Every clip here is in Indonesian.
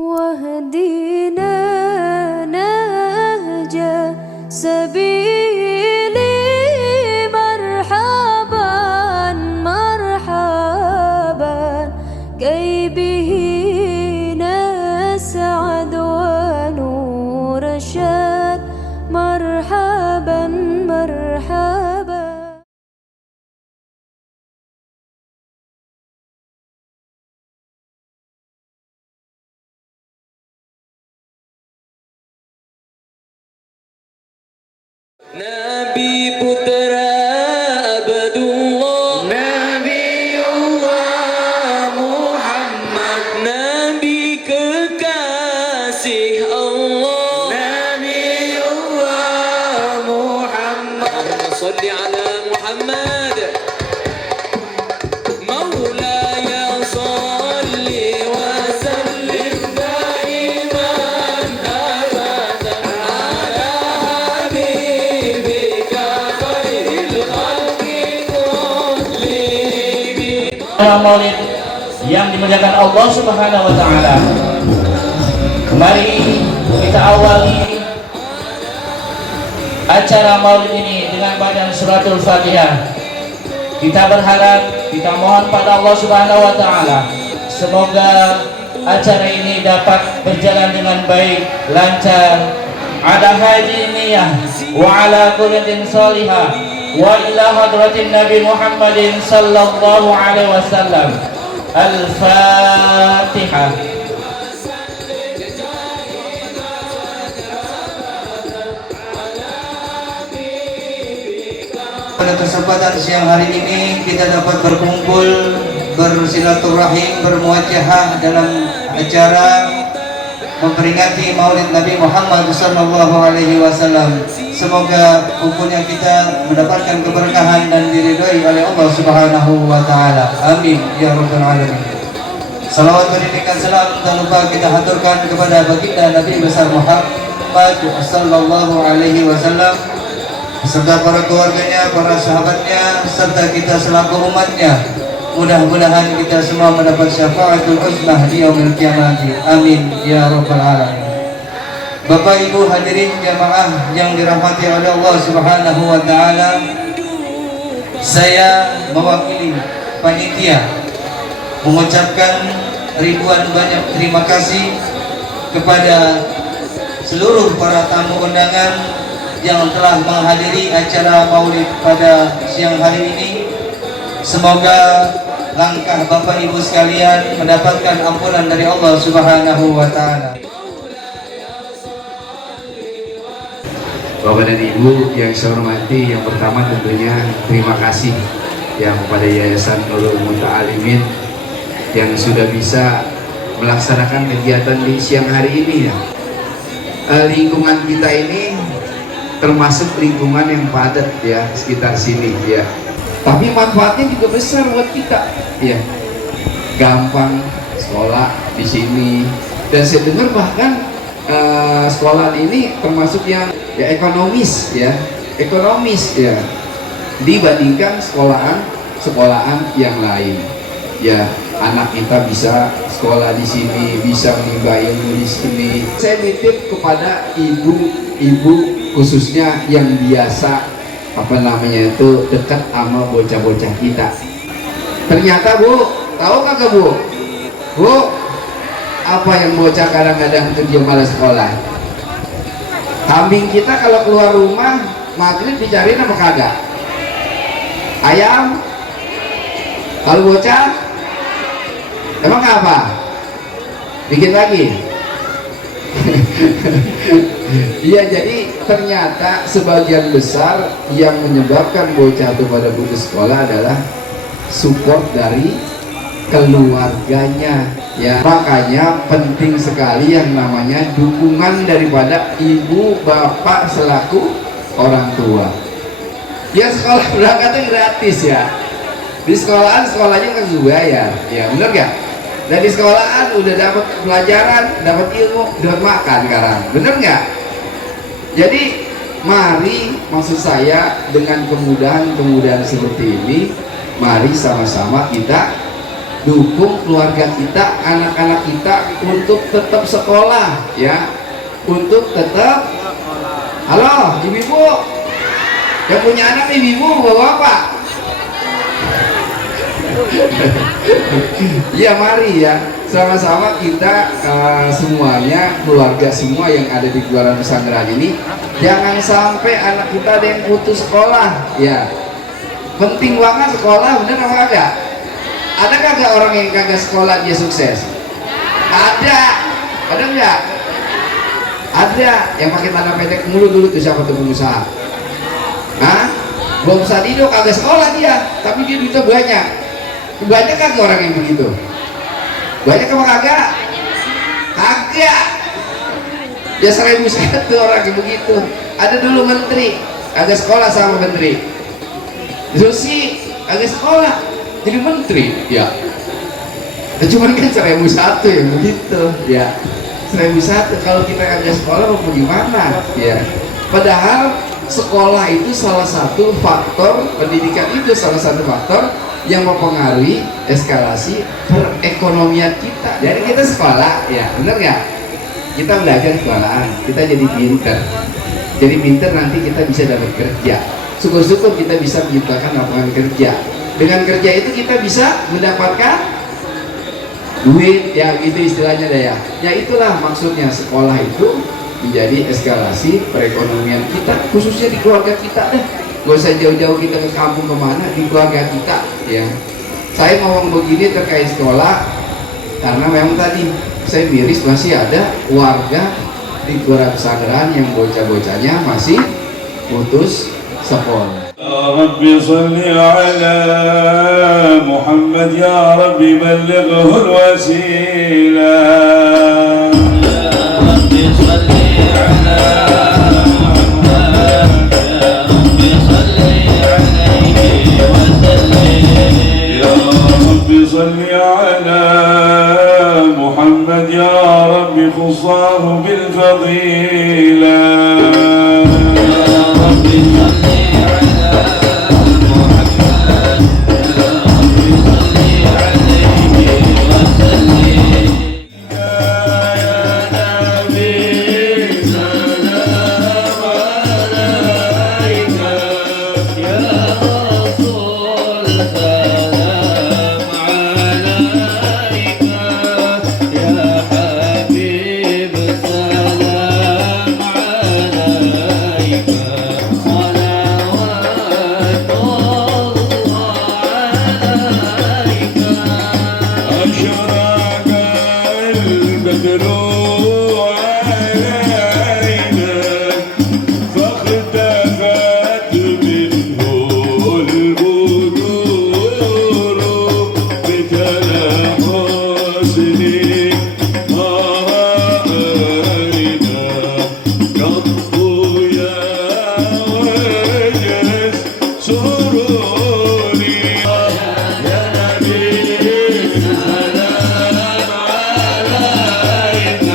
واهدنا نهج سبيلي مرحبا مرحبا كي به نسعد ونور الشاد مرحبا مرحبا. Nabi Putra Abdullah, Nabiullah Muhammad, Nabi kekasih Allah, Nabiullah Muhammad. Shalli ala Muhammad. Maulaya shalli wa sallim daiman abadan ala Maulid yang dimuliakan Allah Subhanahu wa taala. Mari kita awali acara Maulid ini dengan bacaan suratul Fatihah. Kita berharap, kita mohon pada Allah Subhanahu wa taala semoga acara ini dapat berjalan dengan baik, lancar, ada haji niyah wa ala kullatin salihah wa ila hadratin Nabi Muhammadin sallallahu alaihi wasallam. Al-Fatihah. Pada kesempatan siang hari ini kita dapat berkumpul, bersilaturahim, bermuajahah dalam acara memperingati Maulid Nabi Muhammad sallallahu alaihi wasallam. Semoga kumpulnya kita mendapatkan keberkahan dan diridhai oleh Allah Subhanahu wa taala. Amin ya rabbal alamin. Salawat beriringan salam tak lupa kita haturkan kepada baginda Nabi besar Muhammad sallallahu alaihi wasallam beserta para keluarganya, para sahabatnya, serta kita selaku umatnya. Mudah-mudahan kita semua mendapat syafaatul uzmah di yaumil qiyamati. Amin ya rabbal alamin. Bapak Ibu hadirin jamaah yang dirahmati oleh Allah Subhanahu wa taala, saya mewakili panitia mengucapkan ribuan banyak terima kasih kepada seluruh para tamu undangan yang telah menghadiri acara Maulid pada siang hari ini. Semoga langkah Bapak Ibu sekalian mendapatkan ampunan dari Allah Subhanahu wa taala. Bapak dan Ibu yang saya hormati, yang pertama tentunya terima kasih yang kepada Yayasan Nurul Muta'alimin yang sudah bisa melaksanakan kegiatan di siang hari ini ya. Lingkungan kita ini termasuk lingkungan yang padat ya, sekitar sini ya. Tapi manfaatnya juga besar buat kita ya. Gampang sekolah di sini, dan saya dengar bahkan sekolah ini termasuk yang ya ekonomis ya, dibandingkan sekolahan yang lain ya. Anak kita bisa sekolah di sini, bisa menimba ilmu di sini. Saya nitip kepada ibu-ibu khususnya yang biasa itu dekat sama bocah-bocah kita. Ternyata Bu, tahu kagak Bu? Apa yang bocah kadang-kadang itu dia malas sekolah? Kambing kita kalau keluar rumah maghrib dicariin apa kagak? Ayam. Kalau bocah emang apa? Bikin lagi. Iya, jadi ternyata sebagian besar yang menyebabkan bocah itu pada putus sekolah adalah support dari keluarganya ya. Makanya penting sekali yang namanya dukungan daripada ibu bapak selaku orang tua. Ya sekolah berangkatnya gratis ya. Di sekolahnya kan bayar ya, bener gak? Dan di sekolahan udah dapat pelajaran, dapat ilmu, dapat makan sekarang, bener nggak? Jadi mari, maksud saya dengan kemudahan seperti ini, mari sama-sama kita dukung keluarga kita, anak-anak kita untuk tetap sekolah ya, untuk tetap. Halo ibu-ibu yang punya anak, ibu-ibu bapak-bapak. Ya mari ya sama-sama kita semuanya, keluarga semua yang ada di Kelurahan Pesanggerahan ini, jangan sampai anak kita ada yang putus sekolah ya. Penting banget sekolah, bener apa kagak? Ada kagak orang yang kagak sekolah dia sukses? Ada nggak? Ada yang pakai tanah pendek mulu dulu tuh, siapa tuh pengusaha? Hah? Bang Sadido kagak sekolah dia, tapi dia duitnya banyak. Banyak kagak orang yang begitu? Banyak apa kagak? Kagak. Ya 1001 orang yang begitu. Ada dulu menteri, agak sekolah sama menteri. Susi agak sekolah, jadi menteri. Ya. Cuman kan 1001 yang begitu. Ya. 1001 kalau kita agak sekolah mau gimana? Ya. Padahal sekolah itu salah satu faktor, pendidikan itu salah satu faktor yang mempengaruhi eskalasi perekonomian kita. Jadi kita sekolah, ya bener nggak? Kita belajar sekolahan, kita jadi pinter. Jadi pinter nanti kita bisa dapat kerja. Syukur-syukur kita bisa menciptakan lapangan kerja. Dengan kerja itu kita bisa mendapatkan duit, ya gitu istilahnya deh ya. Ya itulah maksudnya sekolah itu menjadi eskalasi perekonomian kita, khususnya di keluarga kita deh. Gak usah jauh-jauh kita ke kampung kemana, di keluarga kita ya. Saya ngomong begini terkait sekolah karena memang tadi saya miris masih ada warga di Kelurahan Pesanggerahan yang bocah-bocahnya masih putus sekolah. Rabbi salli ala Muhammad ya Rabbi ballighhu al-wasilah. صل على محمد يا رب خصاه بالفضيلة يا رب صل على محمد يا رب صل عليه وسلم يا نبي سلام عليك يا رسول سلام عليك يا حبيب سلام عليك صلوات الله عليك أشرق البدر علينا فاختفت منه البدور بتنحسن ما رأينا قط يا وجز سروري يا نبي سلام عليك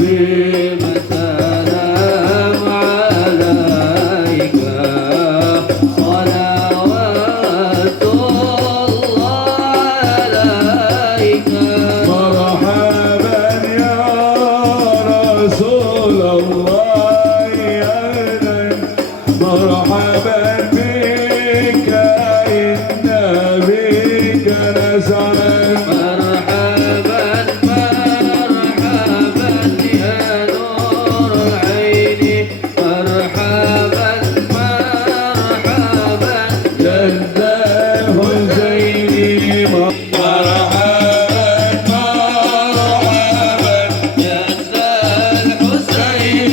حبيب السلام عليك صلوات الله عليك مرحبا يا رسول الله يا مرحبا بك إن بك نسعد مرحبا مرحبا يا نور العين مرحبا مرحبا جد الحسين مرحبا مرحبا جد الحسين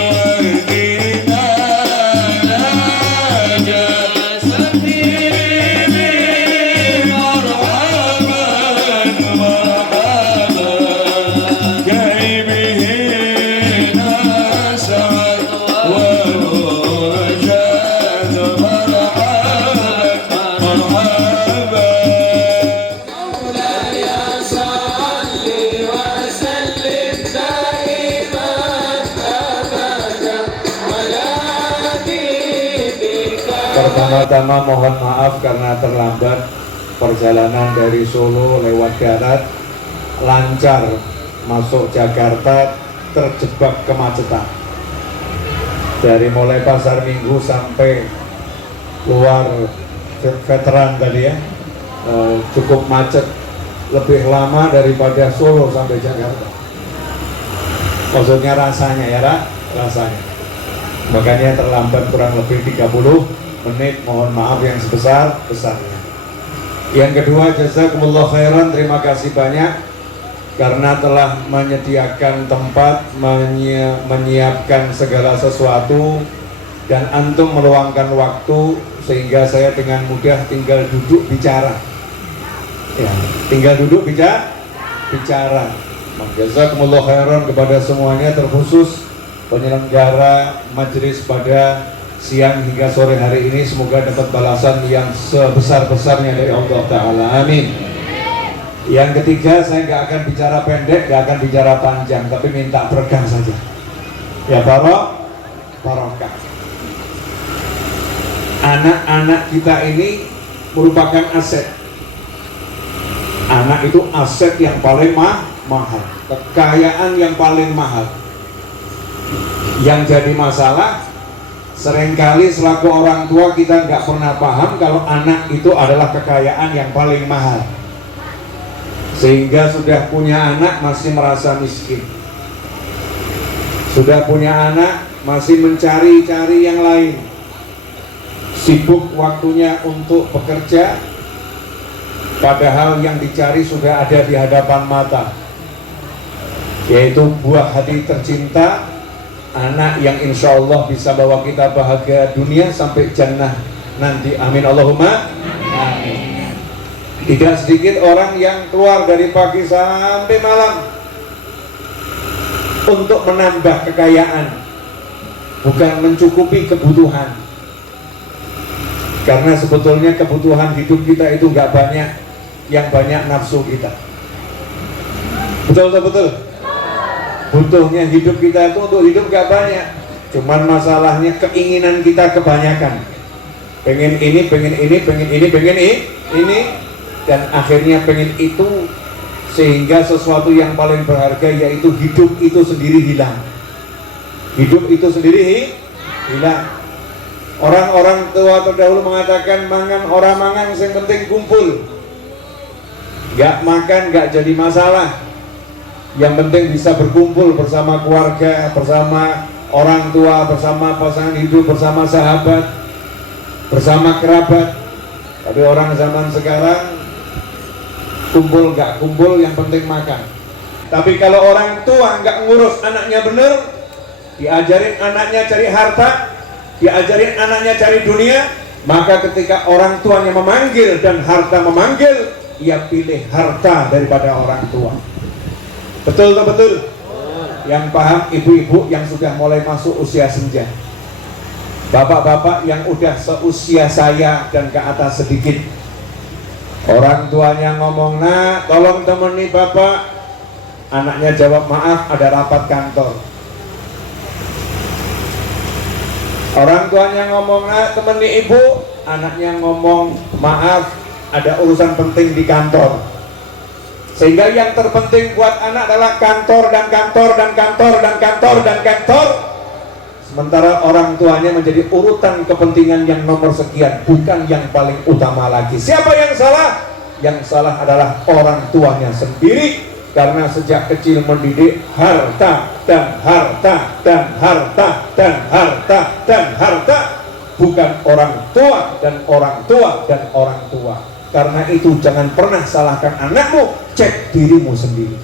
واهدنا نجاة سفيني مرحبا مرحبا كي به نسعد ونور جاد مرحبا مرحبا مولاي صل وسلم دائما ابدا على حبيبك Pertama-tama mohon maaf karena terlambat. Perjalanan dari Solo lewat darat lancar masuk Jakarta, terjebak kemacetan. Dari mulai Pasar Minggu sampai luar veteran tadi ya, cukup macet, lebih lama daripada Solo sampai Jakarta. Maksudnya rasanya ya, rasanya. Makanya terlambat kurang lebih 30 menit, mohon maaf yang sebesar-besarnya. Yang kedua, jazakumullah khairan, terima kasih banyak karena telah menyediakan tempat, menyiapkan segala sesuatu, dan antum meluangkan waktu sehingga saya dengan mudah tinggal duduk bicara. Ya, tinggal duduk bicara. Jazakumullah khairan kepada semuanya, terkhusus penyelenggara majelis pada siang hingga sore hari ini, semoga dapat balasan yang sebesar-besarnya dari Allah Ta'ala, amin. Yang ketiga, saya nggak akan bicara pendek, nggak akan bicara panjang, tapi minta berkah saja ya, barokah. Anak-anak kita ini merupakan aset. Anak itu aset yang paling mahal, kekayaan yang paling mahal. Yang jadi masalah, seringkali selaku orang tua kita nggak pernah paham kalau anak itu adalah kekayaan yang paling mahal, sehingga sudah punya anak masih merasa miskin, sudah punya anak masih mencari-cari yang lain, sibuk waktunya untuk bekerja, padahal yang dicari sudah ada di hadapan mata, yaitu buah hati tercinta, anak yang insya Allah bisa bawa kita bahagia dunia sampai jannah nanti, amin Allahumma amin. Tidak sedikit orang yang keluar dari pagi sampai malam untuk menambah kekayaan, bukan mencukupi kebutuhan. Karena sebetulnya kebutuhan hidup kita itu nggak banyak, yang banyak nafsu kita. Betul. Butuhnya hidup kita itu untuk hidup gak banyak, cuman masalahnya keinginan kita kebanyakan. Pengen ini, dan akhirnya pengen itu, sehingga sesuatu yang paling berharga yaitu hidup itu sendiri hilang. Hidup itu sendiri hilang. Orang-orang tua terdahulu mengatakan, mangan orang mangan, yang penting kumpul. Gak makan gak jadi masalah, yang penting bisa berkumpul bersama keluarga, bersama orang tua, bersama pasangan hidup, bersama sahabat, bersama kerabat. Tapi orang zaman sekarang kumpul nggak kumpul, yang penting makan. Tapi kalau orang tua nggak ngurus anaknya bener, diajarin anaknya cari harta, diajarin anaknya cari dunia, maka ketika orang tuanya memanggil dan harta memanggil, ia pilih harta daripada orang tua. Betul. Yang paham ibu-ibu yang sudah mulai masuk usia senja, bapak-bapak yang udah seusia saya dan ke atas sedikit, orang tuanya ngomong, nak tolong temani bapak Anaknya jawab maaf, ada rapat kantor. Orang tuanya ngomong, nah, temani ibu. Anaknya ngomong, maaf, ada urusan penting di kantor. Sehingga yang terpenting buat anak adalah kantor dan kantor dan kantor dan kantor dan kantor. Sementara orang tuanya menjadi urutan kepentingan yang nomor sekian, bukan yang paling utama lagi. Siapa yang salah? Yang salah adalah orang tuanya sendiri, karena sejak kecil mendidik harta dan harta dan harta dan harta dan harta, bukan orang tua dan orang tua dan orang tua. Karena itu jangan pernah salahkan anakmu, cek dirimu sendiri.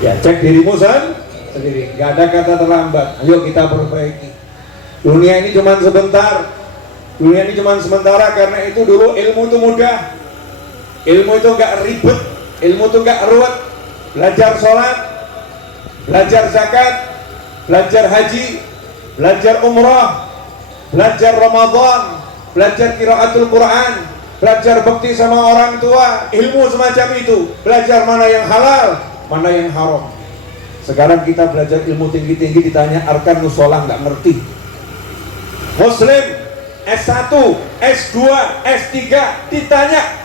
Ya, cek dirimu sendiri. Gak ada kata terlambat. Ayo kita perbaiki. Dunia ini cuma sebentar. Dunia ini cuma sementara. Karena itu dulu ilmu itu mudah. Ilmu itu gak ribet. Ilmu itu gak ruwet. Belajar sholat, belajar zakat, belajar haji, belajar umrah, belajar Ramadan, belajar qiraatul Quran, belajar bakti sama orang tua, ilmu semacam itu. Belajar mana yang halal, mana yang haram. Sekarang kita belajar ilmu tinggi-tinggi, ditanya arkanus sholat nggak ngerti. Muslim S1, S2, S3 ditanya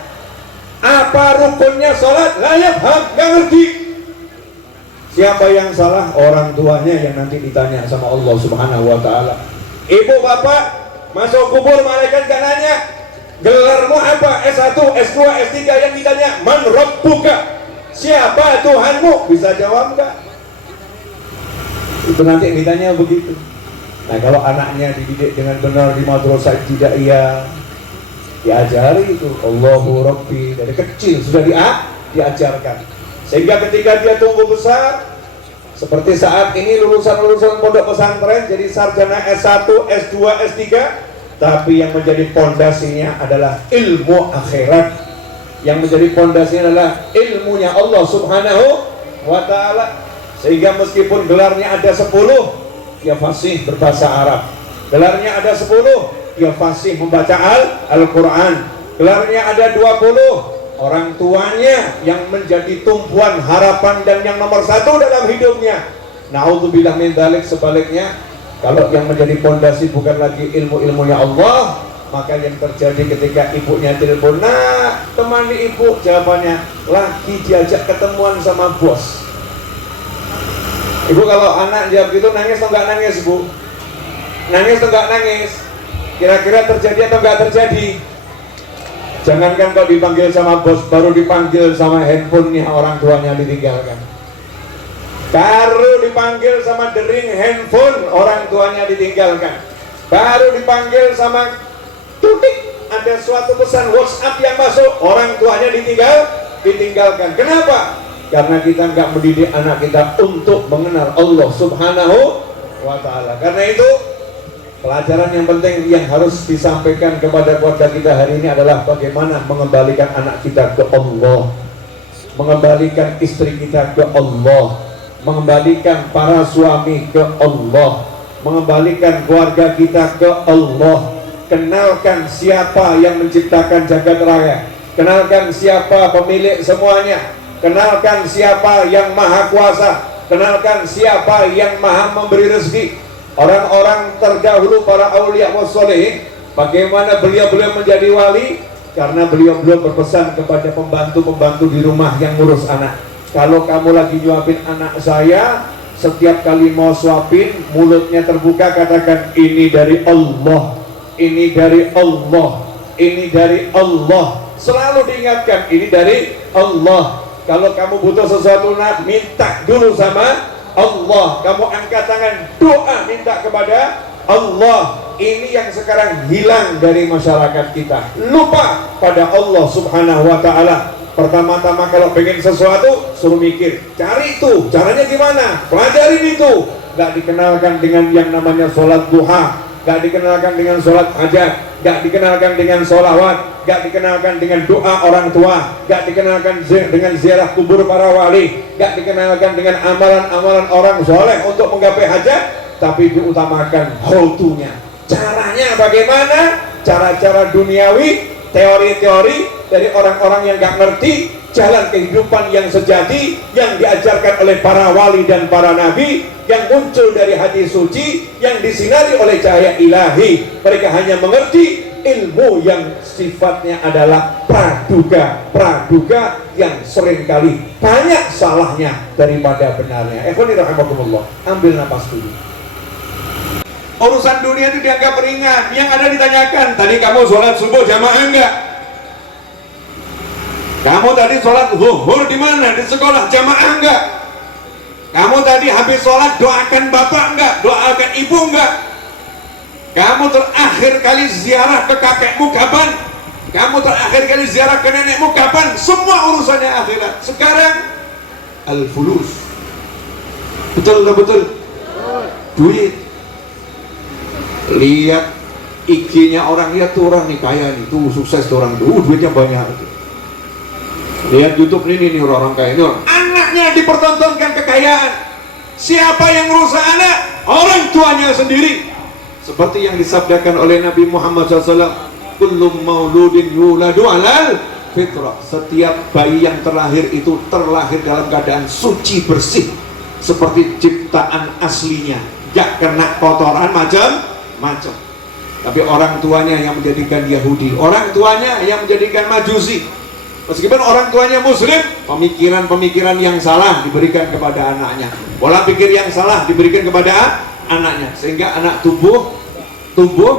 apa rukunnya sholat, layak nggak ngerti. Siapa yang salah? Orang tuanya yang nanti ditanya sama Allah Subhanahu wa Ta'ala. Ibu bapak masuk kubur, malaikat gak nanya gelarmu apa, S1, S2, S3, yang ditanya man rabbuka, siapa Tuhanmu, bisa jawab enggak? Itu nanti yang ditanya begitu. Nah, kalau anaknya dididik dengan benar di madrasah ibtidaiyah, diajari itu Allahu Rabbi dari kecil sudah diajarkan, sehingga ketika dia tumbuh besar seperti saat ini lulusan pondok pesantren jadi sarjana S1, S2, S3, tapi yang menjadi pondasinya adalah ilmu akhirat, yang menjadi pondasinya adalah ilmunya Allah Subhanahu wa Ta'ala. Sehingga meskipun gelarnya ada 10, dia fasih berbahasa Arab. Gelarnya ada 10, dia fasih membaca Al-Quran. Gelarnya ada 20, orang tuanya yang menjadi tumpuan harapan dan yang nomor 1 dalam hidupnya. Na'udzubillah min dzalik. Sebaliknya, kalau yang menjadi pondasi bukan lagi ilmu-ilmunya Allah, maka yang terjadi ketika ibunya telepon, nah temani ibu, jawabannya lagi diajak ketemuan sama bos. Ibu kalau anak jawab gitu, nangis atau enggak nangis, Bu? Nangis atau enggak nangis? Kira-kira terjadi atau enggak terjadi? Jangankan kalau dipanggil sama bos, baru dipanggil sama handphonenya orang tuanya ditinggalkan. Baru dipanggil sama dering handphone, orang tuanya ditinggalkan. Baru dipanggil sama tutik, ada suatu pesan WhatsApp yang masuk, orang tuanya ditinggalkan. Kenapa? Karena kita nggak mendidik anak kita untuk mengenal Allah Subhanahu wa Ta'ala. Karena itu pelajaran yang penting yang harus disampaikan kepada keluarga kita hari ini adalah bagaimana mengembalikan anak kita ke Allah, mengembalikan istri kita ke Allah, mengembalikan para suami ke Allah, mengembalikan keluarga kita ke Allah. Kenalkan siapa yang menciptakan jagat raya, kenalkan siapa pemilik semuanya, kenalkan siapa yang maha kuasa, kenalkan siapa yang maha memberi rezeki. Orang-orang terdahulu, para aulia wa sholihin, bagaimana beliau-beliau menjadi wali? Karena beliau-beliau berpesan kepada pembantu-pembantu di rumah yang ngurus anak, kalau kamu lagi nyuapin anak saya, setiap kali mau suapin, mulutnya terbuka, katakan ini dari Allah, ini dari Allah, ini dari Allah. Selalu diingatkan, ini dari Allah. Kalau kamu butuh sesuatu, nak minta dulu sama Allah. Kamu angkat tangan, doa, minta kepada Allah. Ini yang sekarang hilang dari masyarakat kita, lupa pada Allah Subhanahu wa Ta'ala. Pertama-tama kalau pengen sesuatu, suruh mikir, cari itu, caranya gimana, pelajarin itu. Gak dikenalkan dengan yang namanya sholat duha, gak dikenalkan dengan sholat hajat, gak dikenalkan dengan sholawat, gak dikenalkan dengan doa orang tua, gak dikenalkan dengan ziarah kubur para wali, gak dikenalkan dengan amalan-amalan orang soleh untuk menggapai hajat, tapi diutamakan how to-nya. Caranya bagaimana? Cara-cara duniawi, teori-teori dari orang-orang yang gak ngerti, jalan kehidupan yang sejati yang diajarkan oleh para wali dan para nabi, yang muncul dari hati suci, yang disinari oleh cahaya ilahi. Mereka hanya mengerti ilmu yang sifatnya adalah praduga yang seringkali banyak salahnya daripada benarnya. Ikhwani rahimakumullah, ambil napas dulu. Urusan dunia itu dianggap ringan. Yang ada ditanyakan, tadi kamu sholat subuh jamaah enggak? Kamu tadi sholat zuhur di mana? Di sekolah jamaah enggak? Kamu tadi habis sholat doakan bapak enggak? Doakan ibu enggak? Kamu terakhir kali ziarah ke kakekmu kapan? Kamu terakhir kali ziarah ke nenekmu kapan? Semua urusannya akhirat. Sekarang al-fulus. Betul atau betul? Duit. Lihat IG-nya orang, lihat tuh orang nih kaya nih, tuh sukses tuh orang tuh, duitnya banyak tuh. Lihat YouTube ini orang kaya ini, anaknya dipertontonkan kekayaan. Siapa yang merusak anak? Orang tuanya sendiri. Seperti yang disabdakan oleh Nabi Muhammad SAW, kullu mauludin yuladu alal fitrah. Setiap bayi yang terlahir itu terlahir dalam keadaan suci bersih, seperti ciptaan aslinya, gak kena kotoran macam-macam. Tapi orang tuanya yang menjadikan Yahudi, orang tuanya yang menjadikan Majusi. Meskipun orang tuanya muslim, pemikiran-pemikiran yang salah diberikan kepada anaknya, pola pikir yang salah diberikan kepada anaknya, sehingga anak tumbuh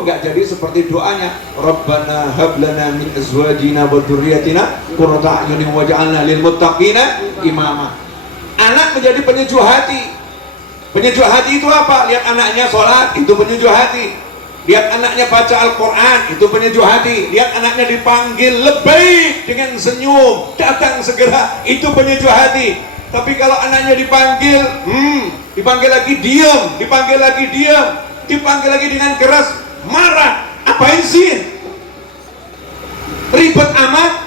nggak jadi seperti doanya, Rabbana hablana min azwajina wa dzurriyyatina qurrata a'yunin waj'alna lil muttaqina imama. Anak menjadi penyejuk hati. Penyejuk hati itu apa? Lihat anaknya sholat, itu penyejuk hati. Lihat anaknya baca Al-Quran, itu penyejuk hati. Lihat anaknya dipanggil lebih dengan senyum, datang segera, itu penyejuk hati. Tapi kalau anaknya dipanggil, dipanggil lagi diam, dipanggil lagi diam, dipanggil lagi dengan keras, marah. Apain sih? Ribet amat.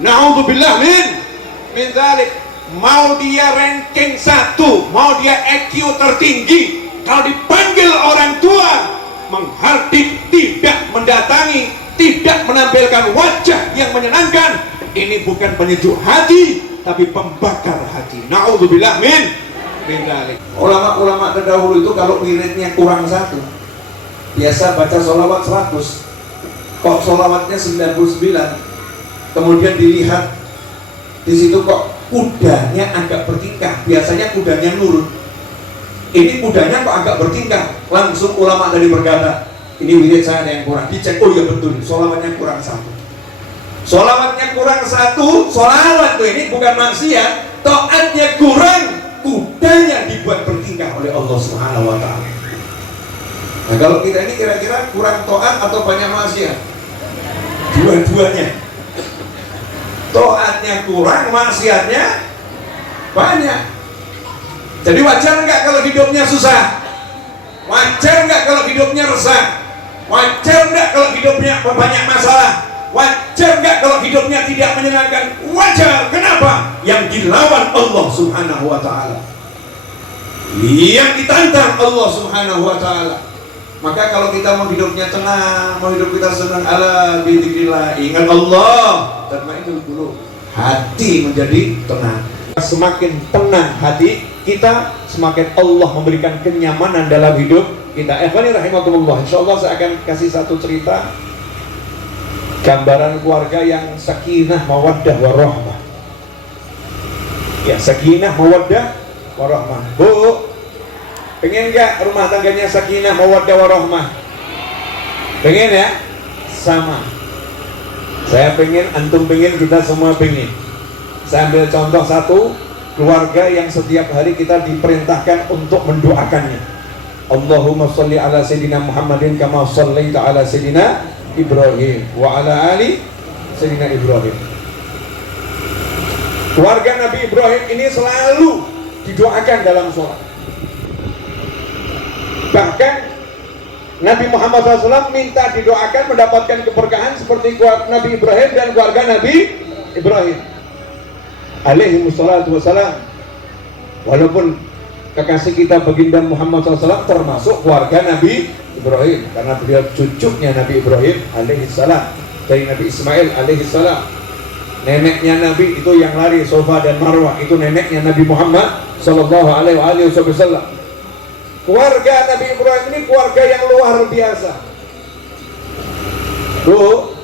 Na'udzubillah min dzalik. Mau dia ranking 1, mau dia EQ tertinggi, kalau dipanggil orang tua, menghardik, tidak mendatangi, tidak menampilkan wajah yang menyenangkan, ini bukan penyejuk hati, tapi pembakar hati. Na'udzubillah min dzalik. Ulama-ulama terdahulu itu kalau wiridnya kurang 1, biasa baca sholawat 100, kok sholawatnya 99, kemudian dilihat di situ kok kudanya agak bertingkah, biasanya kudanya nurun, ini kudanya kok agak bertingkah. Langsung ulama tadi berkata, ini wirid saya ada yang kurang. Dicek, oh iya betul, sholawatnya kurang 1. Sholawatnya kurang 1, sholawat tuh ini bukan maksiat, taatnya kurang, kudanya dibuat bertingkah oleh Allah Subhanahu wa ta'ala. Nah kalau kita ini kira-kira kurang taat atau banyak maksiat? Dua-duanya. Taatnya kurang, maksiatnya banyak. Jadi wajar nggak kalau hidupnya susah? Wajar nggak kalau hidupnya resah? Wajar nggak kalau hidupnya banyak masalah? Wajar nggak kalau hidupnya tidak menyenangkan? Wajar. Kenapa? Yang dilawan Allah Subhanahu wa ta'ala, yang ditantang Allah Subhanahu wa ta'ala. Maka kalau kita mau hidupnya tenang, mau hidup kita senang, ala bidzikrillah, ingat Allah, tatmainnul qulub, hati menjadi tenang. Semakin tenang hati kita, semakin Allah memberikan kenyamanan dalam hidup kita. Ikhwani rahimakumullah, insyaallah saya akan kasih satu cerita gambaran keluarga yang sakinah mawaddah warahmah. Ya, sakinah mawaddah warahmah. Bu, pengen nggak rumah tangganya sakinah mawaddah warahmah? Pengen ya? Sama. Saya pengen, antum pengen, kita semua pengen. Saya ambil contoh satu keluarga yang setiap hari kita diperintahkan untuk mendoakannya. Allahumma sholli ala sayyidina Muhammadin kama shallaita ala sayyidina Ibrahim wa ala ali sayyidina Ibrahim. Keluarga Nabi Ibrahim ini selalu didoakan dalam sholat. Bahkan Nabi Muhammad SAW minta didoakan mendapatkan keberkahan seperti Nabi Ibrahim dan keluarga Nabi Ibrahim alaihi wassalatu wassalam. Walaupun kekasih kita baginda Muhammad SAW termasuk keluarga Nabi Ibrahim, karena beliau cucunya Nabi Ibrahim alaihi salam dari Nabi Ismail alaihi salam. Neneknya Nabi itu yang lari Safa dan Marwah, itu neneknya Nabi Muhammad Sallallahu Alaihi Wasallam. Keluarga Nabi Ibrahim ini keluarga yang luar biasa. Bu,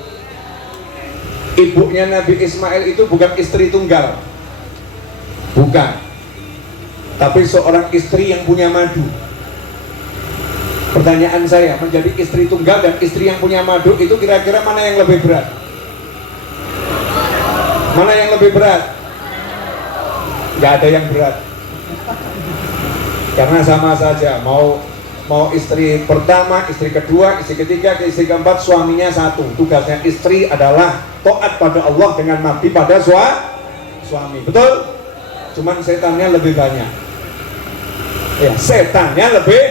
ibunya Nabi Ismail itu bukan istri tunggal, bukan, tapi seorang istri yang punya madu. Pertanyaan saya, menjadi istri tunggal dan istri yang punya madu itu kira-kira mana yang lebih berat? Mana yang lebih berat? Gak ada yang berat, karena sama saja. Mau istri pertama, istri kedua, istri ketiga, istri keempat, suaminya satu. Tugasnya istri adalah taat pada Allah dengan mati pada suami. Betul? Cuman setannya lebih banyak. Ya, setannya lebih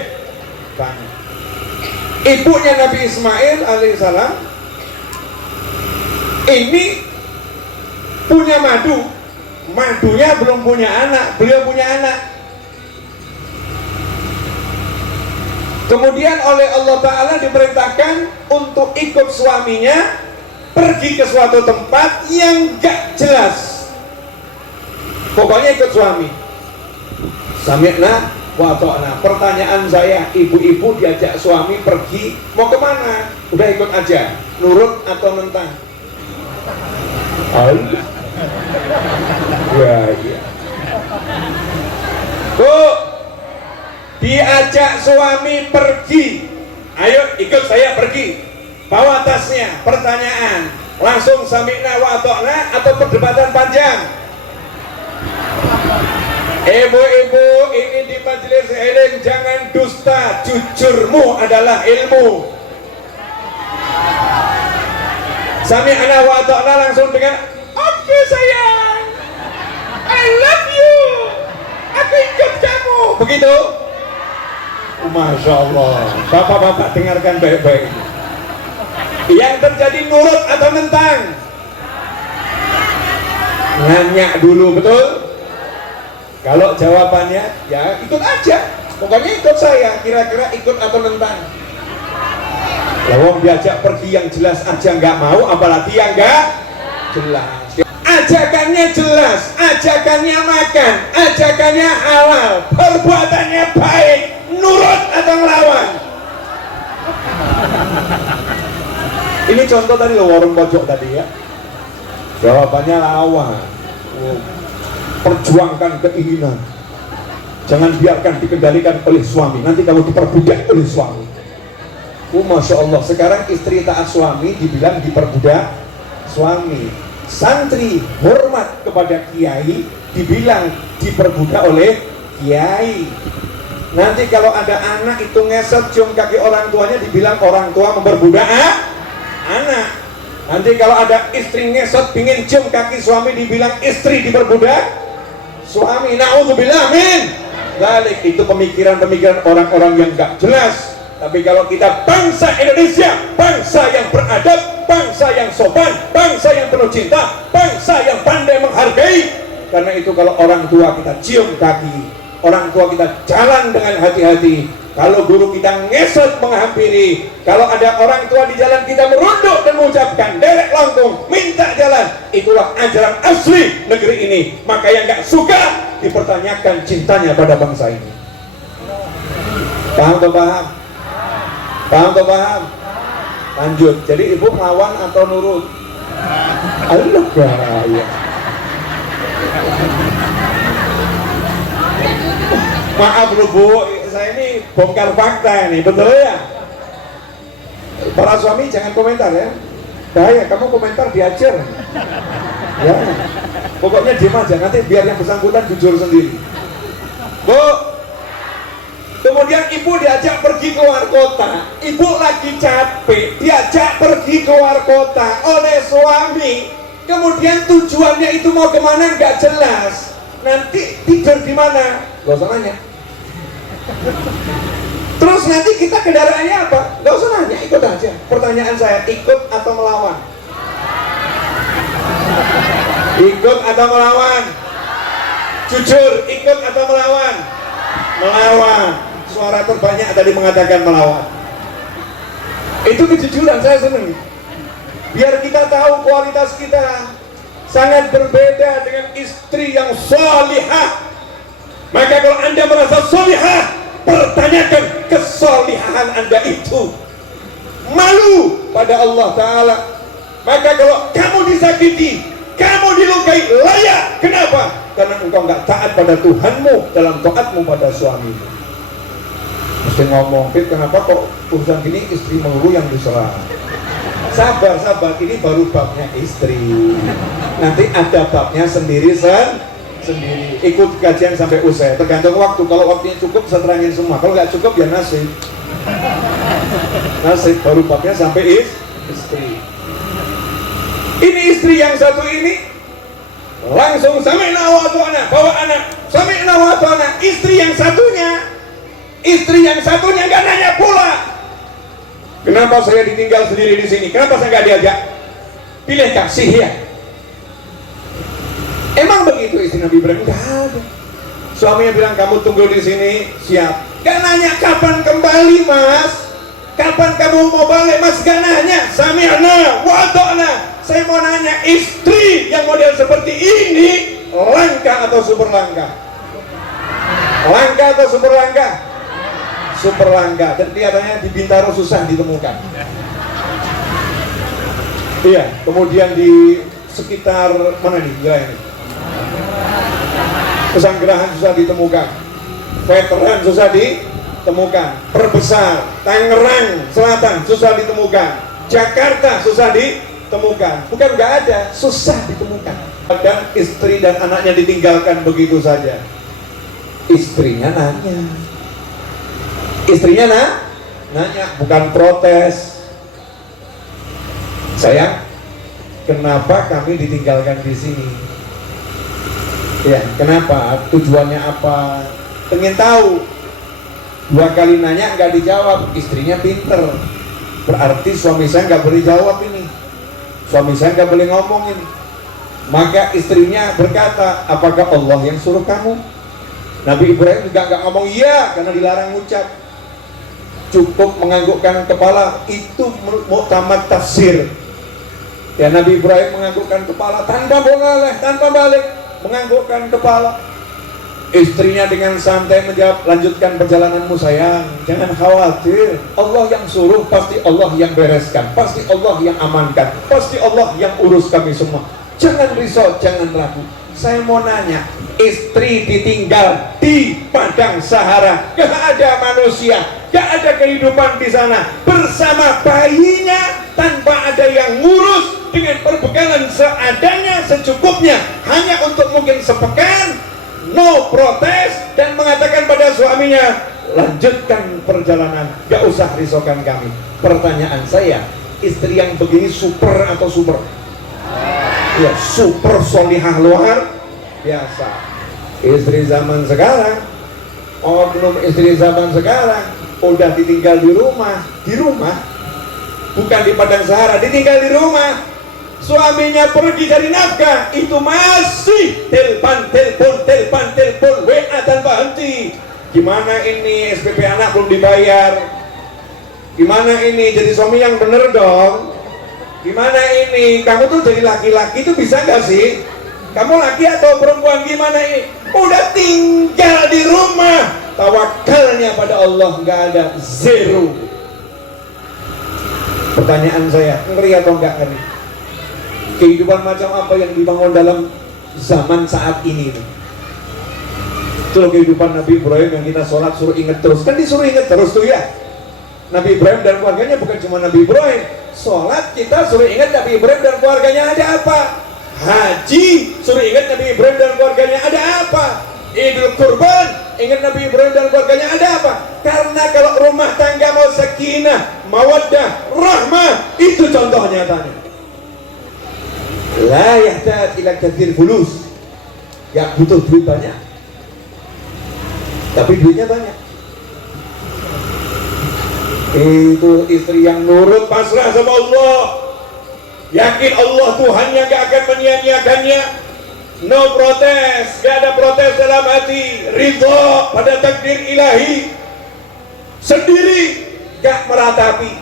banyak. Ibunya Nabi Ismail alaihissalam ini punya madu. Madunya belum punya anak, beliau punya anak. Kemudian oleh Allah Ta'ala diperintahkan untuk ikut suaminya pergi ke suatu tempat yang gak jelas. Pokoknya ikut suami. Sami'na wa ta'na. Pertanyaan saya, ibu-ibu diajak suami pergi, mau kemana? Udah ikut aja, nurut atau nentang? Ya. Bu, diajak suami pergi, ayo ikut saya pergi, bawa tasnya. Pertanyaan, langsung sami'na wa ta'na atau perdebatan panjang? Ibu-ibu ini di majelis ilmu jangan dusta, jujurmu adalah ilmu. Sami'na wa ta'na langsung dengan oke sayang, I love you, aku ikut kamu, begitu? Masya Allah, bapak-bapak dengarkan baik-baik. Yang terjadi nurut atau nentang? Nanya dulu, betul? Kalau jawabannya ya ikut aja, pokoknya ikut saya. Kira-kira ikut atau nentang? Lawang diajak pergi yang jelas aja nggak mau, apalagi yang nggak jelas. Ajakannya jelas, ajakannya makan, ajakannya halal, perbuatannya baik, nurut atau melawan? Ini contoh tadi loh, warung pojok tadi ya. Jawabannya lawan. Perjuangkan keinginan, jangan biarkan dikendalikan oleh suami, nanti kamu diperbudak oleh suami. Masya Allah, sekarang istri taat suami dibilang diperbudak suami. Santri hormat kepada kiai dibilang diperbudak oleh kiai. Nanti kalau ada anak itu ngeset cium kaki orang tuanya dibilang orang tua memperbudak anak. Nanti kalau ada istri ngeset pingin cium kaki suami dibilang istri diperbudak suami. Na'udzubillah min dzalik. Itu pemikiran-pemikiran orang-orang yang gak jelas. Tapi kalau kita bangsa Indonesia, bangsa yang beradab, bangsa yang sopan, bangsa yang penuh cinta, bangsa yang pandai menghargai. Karena itu kalau orang tua kita cium kaki, orang tua kita jalan dengan hati-hati. Kalau guru kita ngesot menghampiri, kalau ada orang tua di jalan kita merunduk dan mengucapkan derek langkung, minta jalan. Itulah ajaran asli negeri ini. Maka yang gak suka dipertanyakan cintanya pada bangsa ini. Paham atau paham? Paham atau paham? Lanjut. Jadi ibu melawan atau nurut? Allah ya. Maaf loh bu, saya ini bongkar fakta ini, betul ya? Para suami jangan komentar ya, bahaya, kamu komentar diajar ya. Pokoknya diam aja, nanti biar yang bersangkutan jujur sendiri. Bu, kemudian ibu diajak pergi ke luar kota, ibu lagi capek, diajak pergi ke luar kota oleh suami. Kemudian tujuannya itu mau kemana nggak jelas. Nanti tidur di mana? Gak usah nanya. Terus nanti kita kendaraannya apa? Gak usah nanya, ikut aja. Pertanyaan saya, ikut atau melawan? Ikut atau melawan? Jujur, ikut atau melawan? Melawan. Suara terbanyak tadi mengatakan melawan. Itu kejujuran, saya senang. Biar kita tahu kualitas kita. sangat berbeda dengan istri yang salihah. Maka kalau Anda merasa salihah, pertanyakan kesalihan Anda itu. Malu pada Allah Ta'ala. Maka kalau kamu disakiti, kamu dilukai, layak. Kenapa? Karena engkau nggak taat pada Tuhanmu dalam taatmu pada suamimu. Mesti ngomong, Fit, kenapa kok urusan gini istri melulu yang diserang? Sabar, ini baru babnya istri. Nanti ada babnya sendiri sendiri. Ikut kajian sampai usai. Tergantung waktu. Kalau waktunya cukup, saya terangin semua. Kalau nggak cukup, ya nasib. Nasib baru babnya sampai istri. Ini istri yang satu ini langsung sami'na wa ata'na, bawa anak. Sami'na wa ata'na. Istri yang satunya nggak nanya pula. Kenapa saya ditinggal sendiri di sini? Kenapa saya nggak diajak? Pilih kasih ya. Emang begitu istri Nabi Ibrahim? Nggak ada. Suaminya bilang, kamu tunggu di sini, siap. Gak nanya kapan kembali, Mas. Kapan kamu mau balik, Mas? Gak nanya. Sami'na wa ata'na. Saya mau nanya, istri yang model seperti ini langka atau super langka? Langka atau super langka? Super langka. Dan kelihatannya di Bintaro susah ditemukan. Iya, kemudian di sekitar mana nih wilayah ini? Pesanggerahan susah ditemukan. Veteran susah ditemukan. Perbesar, Tangerang Selatan susah ditemukan. Jakarta susah ditemukan. Bukan nggak ada, susah ditemukan. Dan istri dan anaknya ditinggalkan begitu saja. Istrinya nanya, bukan protes. Sayang, kenapa kami ditinggalkan di sini? Ya, kenapa? Tujuannya apa? Pengen tahu. 2 kali nanya nggak dijawab. Istrinya pinter. Berarti suami saya nggak boleh jawab ini. Suami saya nggak boleh ngomong ini. Maka istrinya berkata, apakah Allah yang suruh kamu? Nabi Ibrahim juga nggak ngomong iya, karena dilarang ngucap. Cukup menganggukkan kepala. Itu muktamad tafsir. Ya, Nabi Ibrahim menganggukkan kepala tanpa boleh, tanpa balik, menganggukkan kepala. Istrinya dengan santai menjawab, lanjutkan perjalananmu sayang, jangan khawatir. Allah yang suruh, pasti Allah yang bereskan, pasti Allah yang amankan, pasti Allah yang urus kami semua. Jangan risau, jangan ragu. Saya mau nanya, istri ditinggal di padang Sahara, gak ada manusia, gak ada kehidupan di sana, bersama bayinya, tanpa ada yang ngurus, dengan perbekalan seadanya, secukupnya, hanya untuk mungkin sepekan, no protes, dan mengatakan pada suaminya, lanjutkan perjalanan, gak usah risaukan kami. Pertanyaan saya, istri yang begini super atau super? Ya, super solihah luar biasa. Istri zaman sekarang, oknum istri zaman sekarang udah ditinggal di rumah, bukan di padang Sahara, ditinggal di rumah. Suaminya pergi cari nafkah, itu masih telepon, WA tanpa henti. Gimana ini SPP anak belum dibayar? Gimana ini? Jadi suami yang bener dong. Gimana ini? Kamu tuh jadi laki-laki tuh bisa gak sih? Kamu laki atau perempuan, gimana ini? Udah tinggal di rumah, tawakalnya pada Allah nggak ada, zero. Pertanyaan saya, ngeri atau enggak ngeri? Kehidupan macam apa yang dibangun dalam zaman saat ini? Itu kehidupan Nabi Ibrahim yang kita sholat suruh ingat terus. Kan disuruh ingat terus tuh ya. Nabi Ibrahim dan keluarganya, bukan cuma Nabi Ibrahim. Sholat kita suruh ingat Nabi Ibrahim dan keluarganya ada apa? Haji suruh ingat Nabi Ibrahim dan keluarganya ada apa? Idul Kurban ingat Nabi Ibrahim dan keluarganya ada apa? Karena kalau rumah tangga mau sakinah, mawaddah, rahmah, itu contoh nyatanya. La yahtad ila katsir fulus. Gak butuh duit banyak, tapi duitnya banyak. Itu istri yang nurut, pasrah sama Allah, yakin Allah Tuhannya gak akan menyia-nyiakannya. No protes, gak ada protes dalam hati, ridho pada takdir ilahi, sendiri, gak meratapi.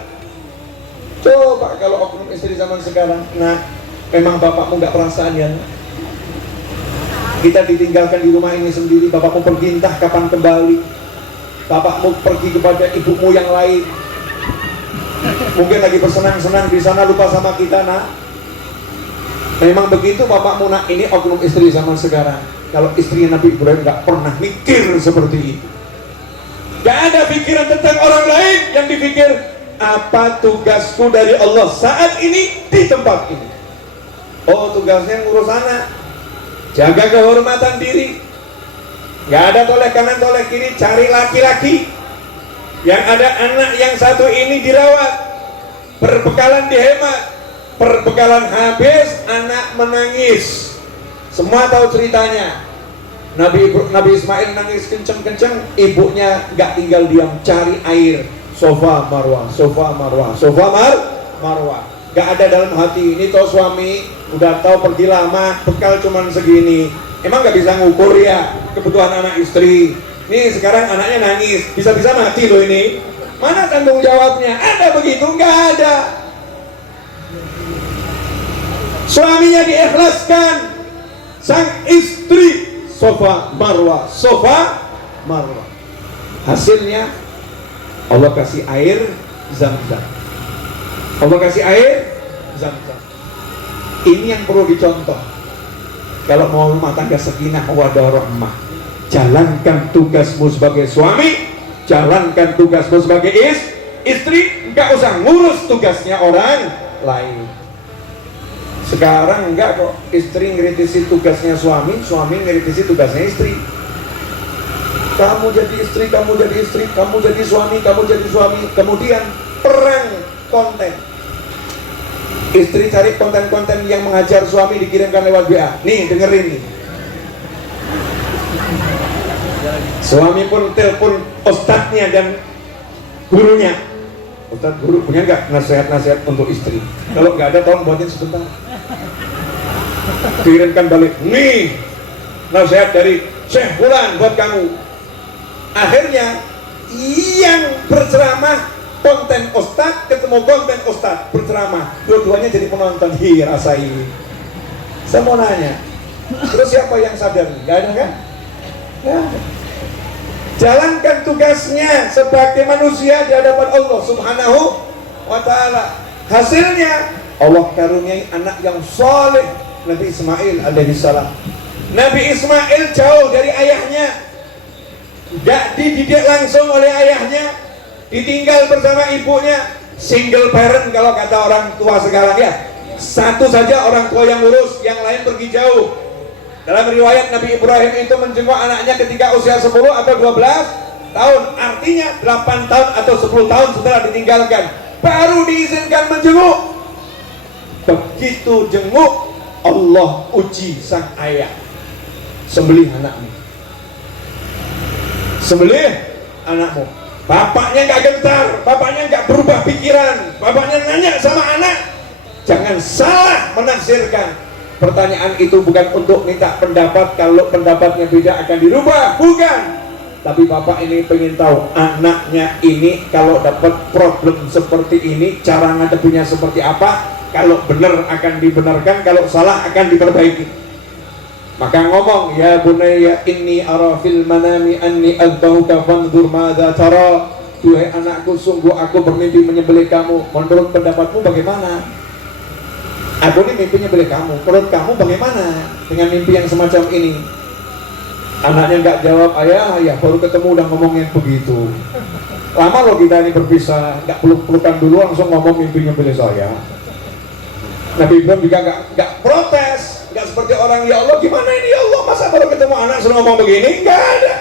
Coba kalau oknum istri zaman sekarang, nah Memang bapakmu nggak perasaan ya? Kita ditinggalkan di rumah ini sendiri, bapakmu pergi entah kapan kembali. Bapakmu pergi kepada ibumu yang lain. Mungkin lagi bersenang-senang di sana, lupa sama kita, nak. Memang begitu bapakmu, nak. Ini oknum istri zaman sekarang. Kalau istri Nabi Ibrahim nggak pernah mikir seperti itu. Gak ada pikiran tentang orang lain, yang dipikir apa tugasku dari Allah saat ini di tempat ini. Oh, tugasnya ngurus anak, jaga kehormatan diri. Gak ada toleh kanan toleh kiri, cari laki-laki. Yang ada anak yang satu ini dirawat, perbekalan dihemat, perbekalan habis, anak menangis. Semua tahu ceritanya. Nabi Ismail nangis kenceng-kenceng, ibunya gak tinggal diam, cari air. Sofa marwah, sofa marwah, sofa marwah. Gak ada dalam hati, ini toh suami udah tahu pergi lama, bekal cuman segini. Emang gak bisa ngukur ya kebutuhan anak istri. Nih sekarang anaknya nangis, bisa-bisa mati loh ini. Mana tanggung jawabnya? Ada begitu? Gak ada. Suaminya diikhlaskan, sang istri sofa marwah, sofa marwah. Hasilnya Allah kasih air Zam-Zam. Allah kasih air Zam-Zam. Ini yang perlu dicontoh. Kalau mau rumah tangga sakinah warahmah, jalankan tugasmu sebagai suami, jalankan tugasmu sebagai istri. Enggak usah ngurus tugasnya orang lain. Sekarang enggak kok, istri ngeritisi tugasnya suami, suami ngeritisi tugasnya istri. Kamu jadi istri, kamu jadi istri, kamu jadi suami, kamu jadi suami. Kemudian perang konten. Istri cari konten-konten yang menghajar suami, dikirimkan lewat WA. Nih dengerin nih. Suami pun telepon ustadznya dan gurunya. Ustadz, guru punya nggak nasihat-nasihat untuk istri? Kalau nggak ada, tolong buatin sebentar. Kirimkan balik, nih nasihat dari Syekh Fulan buat kamu. Akhirnya yang berceramah konten ustadz ketemu konten ustadz berceramah, dua-duanya jadi penonton. Hi, rasain. Saya mau nanya, terus siapa yang sadar? Gak ada kan? Ya. Jalankan tugasnya sebagai manusia di hadapan Allah Subhanahu wa ta'ala. Hasilnya Allah karuniai anak yang soleh, Nabi Ismail alaihissalam. Nabi Ismail jauh dari ayahnya, gak dididik langsung oleh ayahnya, ditinggal bersama ibunya. Single parent kalau kata orang tua sekarang ya. Satu saja orang tua yang ngurus, yang lain pergi jauh. Dalam riwayat Nabi Ibrahim itu menjenguk anaknya ketika usia 10 atau 12 tahun. Artinya 8 tahun atau 10 tahun setelah ditinggalkan baru diizinkan menjenguk. Begitu jenguk, Allah uji sang ayah. Sembelih anakmu, sembelih anakmu. Bapaknya gak gentar, bapaknya gak berubah pikiran. Bapaknya nanya sama anak, jangan salah menafsirkan. Pertanyaan itu bukan untuk minta pendapat, kalau pendapatnya beda akan dirubah, bukan. Tapi bapak ini pengen tahu anaknya ini kalau dapat problem seperti ini, cara ngadepinnya seperti apa. Kalau benar akan dibenarkan, kalau salah akan diperbaiki. Maka ngomong, ya bunayya inni ara fil manami anni adbahuka fanzur madza tara. Duhai anakku, sungguh aku bermimpi menyembelih kamu. Menurut pendapatmu bagaimana? Aku ini mimpinya beli kamu. Menurut kamu bagaimana dengan mimpi yang semacam ini? Anaknya nggak jawab, ayah baru ketemu udah ngomongin begitu. Lama loh kita ini berpisah, nggak peluk-pelukan dulu langsung ngomong mimpinya beli saya. Nabi Ibrahim juga nggak protes, nggak seperti orang, ya Allah gimana ini ya Allah, masa baru ketemu anak suruh ngomong begini? Nggak ada.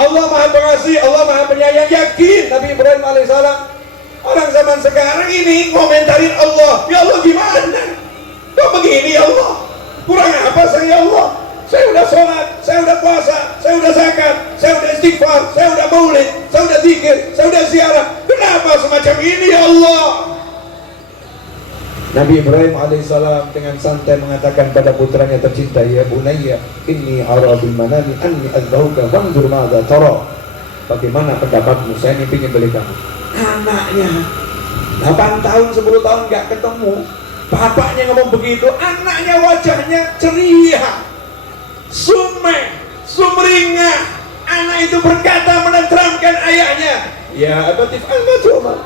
Allah Maha Pengasih, Allah Maha Penyayang. Yakin Nabi Ibrahim alaihissalam. Orang zaman sekarang ini ngomentarin Allah, ya Allah gimana? Kok begini ya Allah? Kurang apa saya ya Allah? Saya udah sholat, saya udah puasa, saya udah zakat, saya udah istighfar, saya udah maulid, saya udah zikir, saya udah ziarah. Kenapa semacam ini ya Allah? Nabi Ibrahim alaihissalam dengan santai mengatakan pada putranya tercinta, ya bunayya inni ara bil manami anni azbahuka fanzur madza tara. Bagaimana pendapatmu? Saya mimpinya beli kamu. Anaknya 8 tahun 10 tahun nggak ketemu, Bapaknya ngomong begitu, anaknya wajahnya ceria, sumringah. Anak itu berkata menenteramkan ayahnya, ya abatif al-majumah.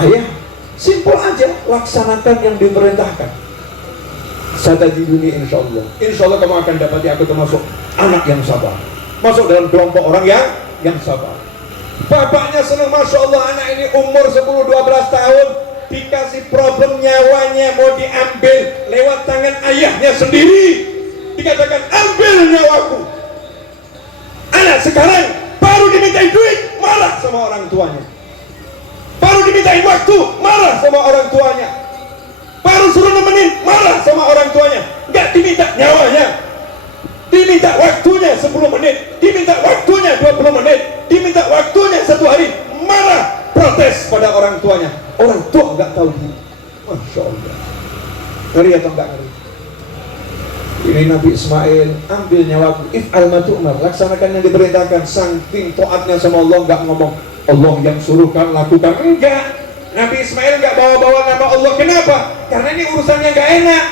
Ayah, simpel aja, laksanakan yang diperintahkan. Satajiduni insyaallah. Insyaallah kamu akan dapati aku termasuk anak yang sabar, masuk dalam kelompok orang yang sabar. Bapaknya senang, masya Allah, anak ini umur 10-12 tahun dikasih problem nyawanya mau diambil lewat tangan ayahnya sendiri. Dikatakan ambil nyawaku. Anak sekarang baru dimintain duit marah sama orang tuanya, baru dimintain waktu marah sama orang tuanya, baru suruh nemenin marah sama orang tuanya. Nggak diminta nyawanya, diminta waktunya 10 menit, diminta waktunya 20 menit, diminta waktunya 1 hari, marah, protes pada orang tuanya. Orang tua nggak tahu diri. Masya Allah, ngeri atau nggak ngeri? Ini Nabi Ismail, ambil nyawaku, if'al ma tu'mar, laksanakan yang diperintahkan. Saking taatnya sama Allah, nggak ngomong Allah yang suruhkan lakukan, enggak. Nabi Ismail nggak bawa-bawa nama Allah. Kenapa? Karena ini urusannya nggak enak.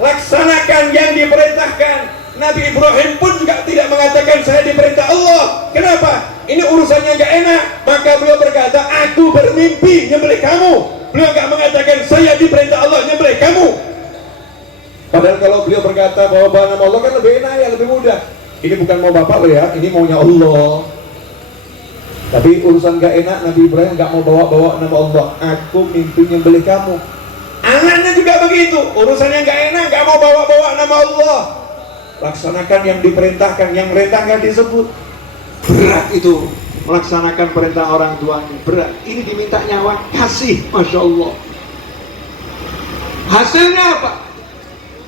Laksanakan yang diperintahkan. Nabi Ibrahim pun juga tidak mengatakan saya diperintah Allah. Kenapa? Ini urusannya nggak enak. Maka beliau berkata, aku bermimpi nyembelih kamu. Beliau nggak mengatakan saya diperintah Allah nyembelih kamu. Padahal kalau beliau berkata bahwa nama Allah kan lebih enak ya, lebih mudah. Ini bukan mau bapak lo ya, ini maunya Allah. Tapi urusan gak enak, Nabi Ibrahim gak mau bawa-bawa nama Allah. Aku mimpi nyembelih kamu. Anaknya juga begitu, urusannya gak enak, gak mau bawa-bawa nama Allah. Laksanakan yang diperintahkan, yang perintah gak disebut. Berat itu melaksanakan perintah orang tuanya, berat. Ini diminta nyawa, kasih, Masya Allah. Hasilnya apa?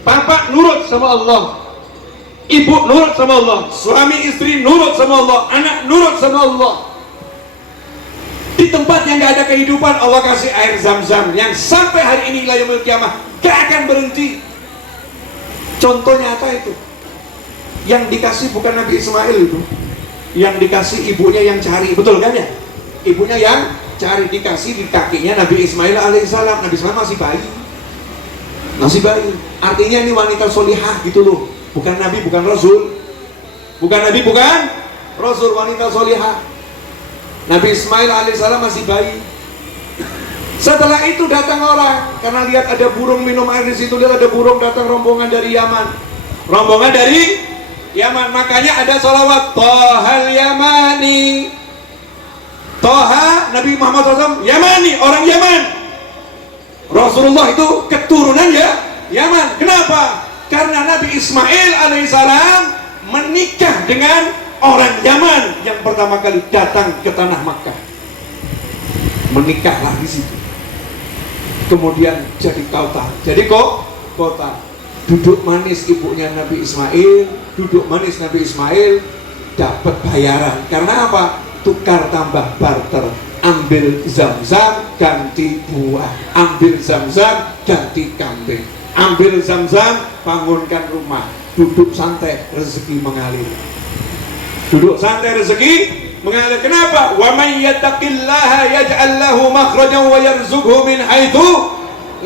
Bapak nurut sama Allah, ibu nurut sama Allah, suami istri nurut sama Allah, anak nurut sama Allah. Di tempat yang gak ada kehidupan, Allah kasih air zam-zam yang sampai hari ini ila yaumil qiyamah gak akan berhenti. Contoh nyata itu. Yang dikasih bukan Nabi Ismail itu, yang dikasih ibunya yang cari, betul kan ya? Ibunya yang cari, dikasih di kakinya Nabi Ismail alaihissalam. Nabi Ismail masih bayi, masih bayi. Artinya ini wanita solihah gitu loh, bukan Nabi, bukan Rasul, bukan Nabi, bukan Rasul, wanita solihah. Nabi Ismail alaihissalam masih bayi. Setelah itu datang orang, karena lihat ada burung minum air di situ, lihat ada burung, datang rombongan dari Yaman, rombongan dari Yaman. Makanya ada sholawat Tohal Yamani, Toha Nabi Muhammad SAW Yamani, orang Yaman. Rasulullah itu keturunan ya Yaman. Kenapa? Karena Nabi Ismail alaihissalam menikah dengan orang Yaman yang pertama kali datang ke tanah Makkah. Menikahlah di situ. Kemudian jadi kota. Jadi kota. Duduk manis ibunya Nabi Ismail, duduk manis Nabi Ismail, dapat bayaran. Karena apa? Tukar tambah barter. Ambil zam-zam ganti buah, ambil zam-zam ganti kambing, ambil zam-zam bangunkan rumah. Duduk santai, rezeki mengalir. Duduk santai, rezeki mengalir. Kenapa? Wa may yattaqillaha yaj'al lahu makhrajan wa yarzuqhu min haitsu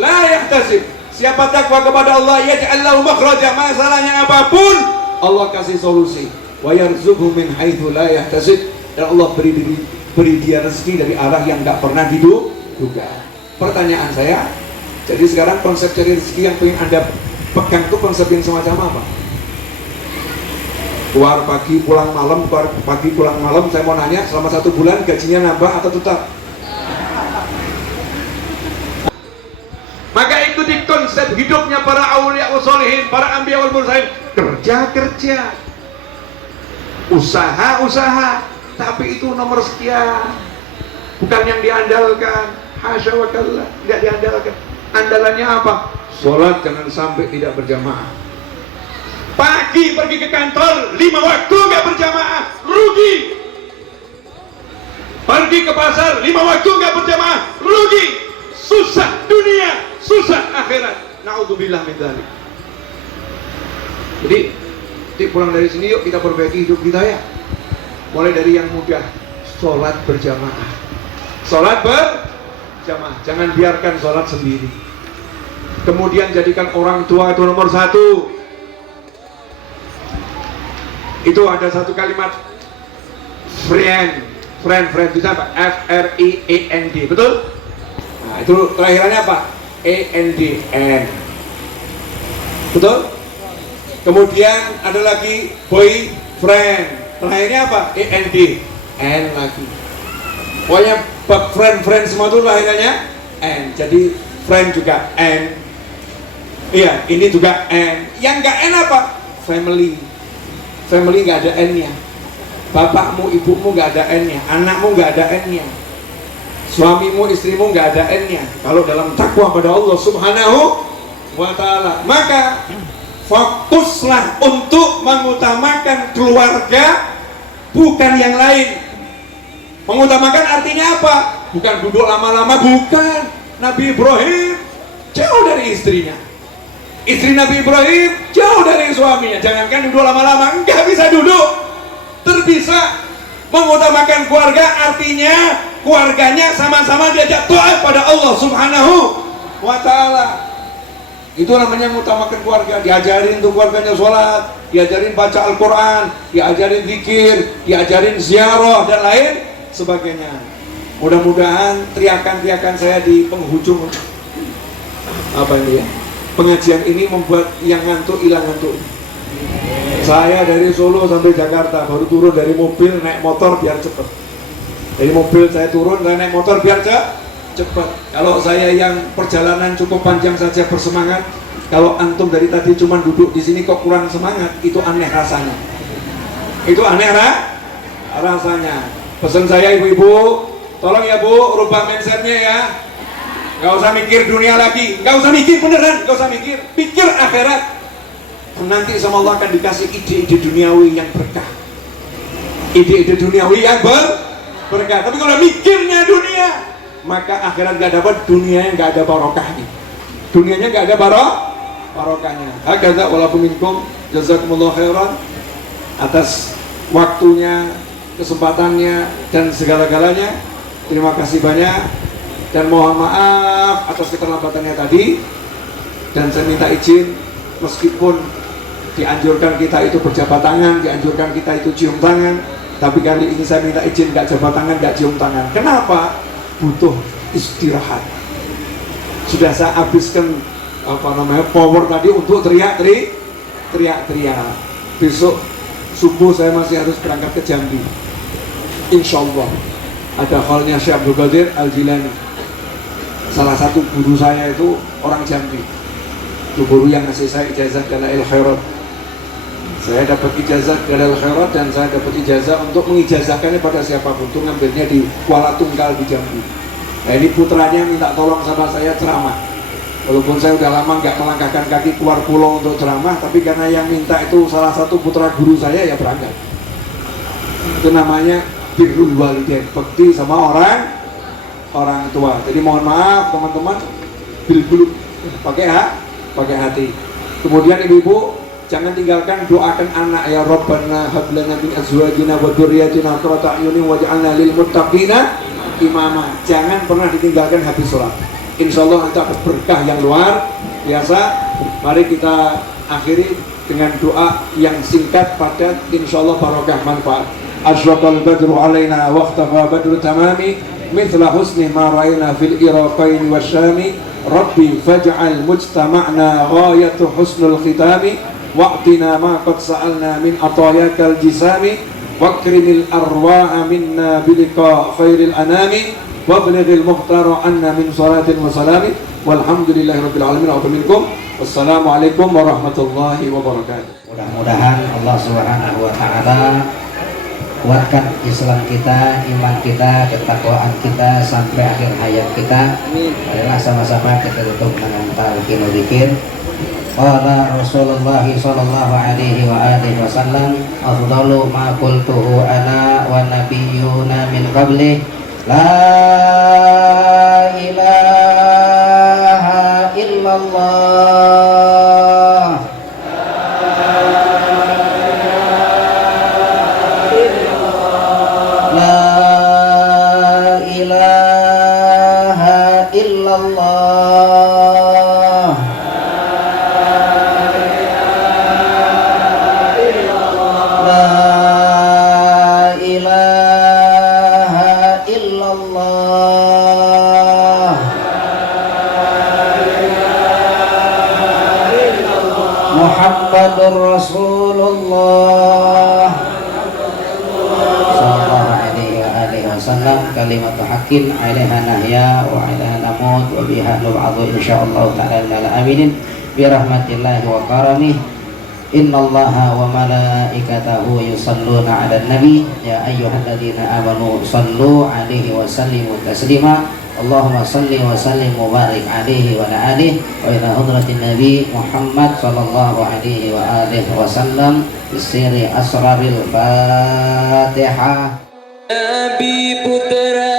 la yahtasib. Siapa takwa kepada Allah, yaj'al lahu makhrajan, masalahnya apapun Allah kasih solusi. Wa yarzuqhu min haitsu la yahtasib. Dan Allah beri dia rezeki dari arah yang nggak pernah diduga. Pertanyaan saya, jadi sekarang konsep cari rezeki yang pengen Anda pegang itu konsep yang semacam apa? Keluar pagi pulang malam, keluar pagi pulang malam. Saya mau nanya, selama 1 bulan gajinya nambah atau tetap? Maka ikuti konsep hidupnya para aulia wa sholihin, para anbiya wal mursalin. Kerja, usaha, tapi itu nomor sekian, bukan yang diandalkan. Hasya wa kalla, tidak diandalkan. Andalannya apa? Sholat jangan sampai tidak berjamaah. Pagi pergi ke kantor 5 waktu nggak berjamaah, rugi. Pergi ke pasar 5 waktu nggak berjamaah, rugi. Susah dunia, susah akhirat. Naudzubillah min dzalik. Jadi pulang dari sini yuk kita perbaiki hidup kita ya. Mulai dari yang mudah, sholat berjamaah. Sholat berjamaah, jangan biarkan sholat sendiri. Kemudian jadikan orang tua itu nomor satu. Itu ada satu kalimat friend itu apa? FRIEND, betul? Nah, itu terakhirannya apa? AND, betul? Kemudian ada lagi boyfriend, terakhirnya apa? AND, N lagi. Pokoknya friend semua itu terakhirannya N. Jadi friend juga N. Iya, ini juga N. Yang nggak N apa? Family nggak ada N-nya. Bapakmu, ibumu nggak ada N-nya. Anakmu nggak ada N-nya. Suamimu, istrimu nggak ada N-nya. Kalau dalam takwa pada Allah Subhanahu wa Ta'ala, maka fokuslah untuk mengutamakan keluarga, bukan yang lain. Mengutamakan artinya apa? Bukan duduk lama-lama, bukan. Nabi Ibrahim jauh dari istrinya. Istri Nabi Ibrahim jauh dari suaminya. Jangankan duduk lama-lama, enggak bisa duduk. Terpisah. Mengutamakan keluarga artinya keluarganya sama-sama diajak taat pada Allah Subhanahu wa Ta'ala. Itu namanya mengutamakan keluarga. Diajarin untuk keluarganya sholat, diajarin baca Al-Quran, diajarin zikir, diajarin ziarah dan lain sebagainya. Mudah-mudahan teriakan-teriakan saya di penghujung apa ini ya, pengajian ini membuat yang ngantuk hilang ngantuk. Saya dari Solo sampai Jakarta baru turun dari mobil, naik motor biar cepet. Dari mobil saya turun, saya naik motor biar cepet. Kalau saya yang perjalanan cukup panjang saja bersemangat, kalau antum dari tadi cuma duduk di sini kok kurang semangat, itu aneh rasanya. Itu aneh rasanya. Pesan saya ibu-ibu, tolong ya Bu, rubah mindsetnya ya. Gak usah mikir dunia lagi, gak usah mikir beneran, gak usah mikir, pikir akhirat. Nanti sama Allah akan dikasih ide-ide duniawi yang berkah, ide-ide duniawi yang berkah. Tapi kalau mikirnya dunia, maka akhirat gak dapat, dunianya gak ada barokahnya, dunianya gak ada barokahnya. Hakadza walakum minkum, jazakumullah khairan atas waktunya, kesempatannya dan segala-galanya. Terima kasih banyak dan mohon maaf atas keterlambatannya tadi. Dan saya minta izin, meskipun dianjurkan kita itu berjabat tangan, dianjurkan kita itu cium tangan, tapi kali ini saya minta izin gak jabat tangan, gak cium tangan. Kenapa? Butuh istirahat. Sudah saya habiskan power tadi untuk teriak-teriak. Besok subuh saya masih harus berangkat ke Jambi. Insya Allah ada halnya Syekh Abdul Qadir Al-Jilani, salah satu guru saya itu orang Jambi. Itu guru yang ngasih saya ijazah Dalail Khairat. Saya dapat ijazah Dalail Khairat dan saya dapat ijazah untuk mengijazahkannya pada siapapun. Itu ngambilnya di Kuala Tunggal di Jambi. Nah, ini putranya minta tolong sama saya ceramah. Walaupun saya udah lama nggak melangkahkan kaki keluar pulau untuk ceramah, tapi karena yang minta itu salah satu putra guru saya, ya berangkat. Itu namanya birrul walidain, bekti sama orang tua. Jadi mohon maaf teman-teman, bil pakai hati. Kemudian ibu-ibu jangan tinggalkan, doakan anak, ya Rabbana hab lana min azwajina wa dzurriyyatina qurrata a'yunin waj'alna lil muttaqina imama. Jangan pernah ditinggalkan habis sholat. Insyaallah nanti akan berkah yang luar biasa. Mari kita akhiri dengan doa yang singkat, padat, insyaallah barokah manfaat. Asyraqal badru alaina waqtafa badru tamami mithla husni ma ra'ayna fil iraqain wasyami. Rabbi faj'al mujtama'na ghayatu husnul khitami wa'tina ma qad sa'alna min atayakal jisami wakrimil arwa'a minna bilika khairil anami wablighil muhtara anna min salatin wa salami walhamdulillahi rabbil alamin wa minkum. Wassalamualaikum warahmatullahi wabarakatuh. Mudah-mudahan Allah Subhanahu wa Ta'ala kuatkan Islam kita, iman kita, ketakwaan kita sampai akhir hayat kita. Marilah sama-sama kita tutup dengan talqin dzikir. Qala Rasulullah sallallahu alaihi wa alihi wasallam, afdalu ma qultuhu ana wa nabiyyuna min qabli, la ilaha illallah. kalimatu haqqin 'alaiha nahya wa 'alaiha namut wa biha nub'atsu insyaallah ta'ala minal aminin bi rahmatillahi wa karamih. Innallaha wa malaikatahu yusalluna 'alan nabi ya ayyuhalladzina amanu sallu 'alaihi wa sallimu taslima. Allahumma salli wa sallim mubarak alaihi wa ala alihi wa ila hadratin nabi Muhammad sallallahu alaihi wa alihi wa sallam bisiri asraril Fatihah. Nabi putra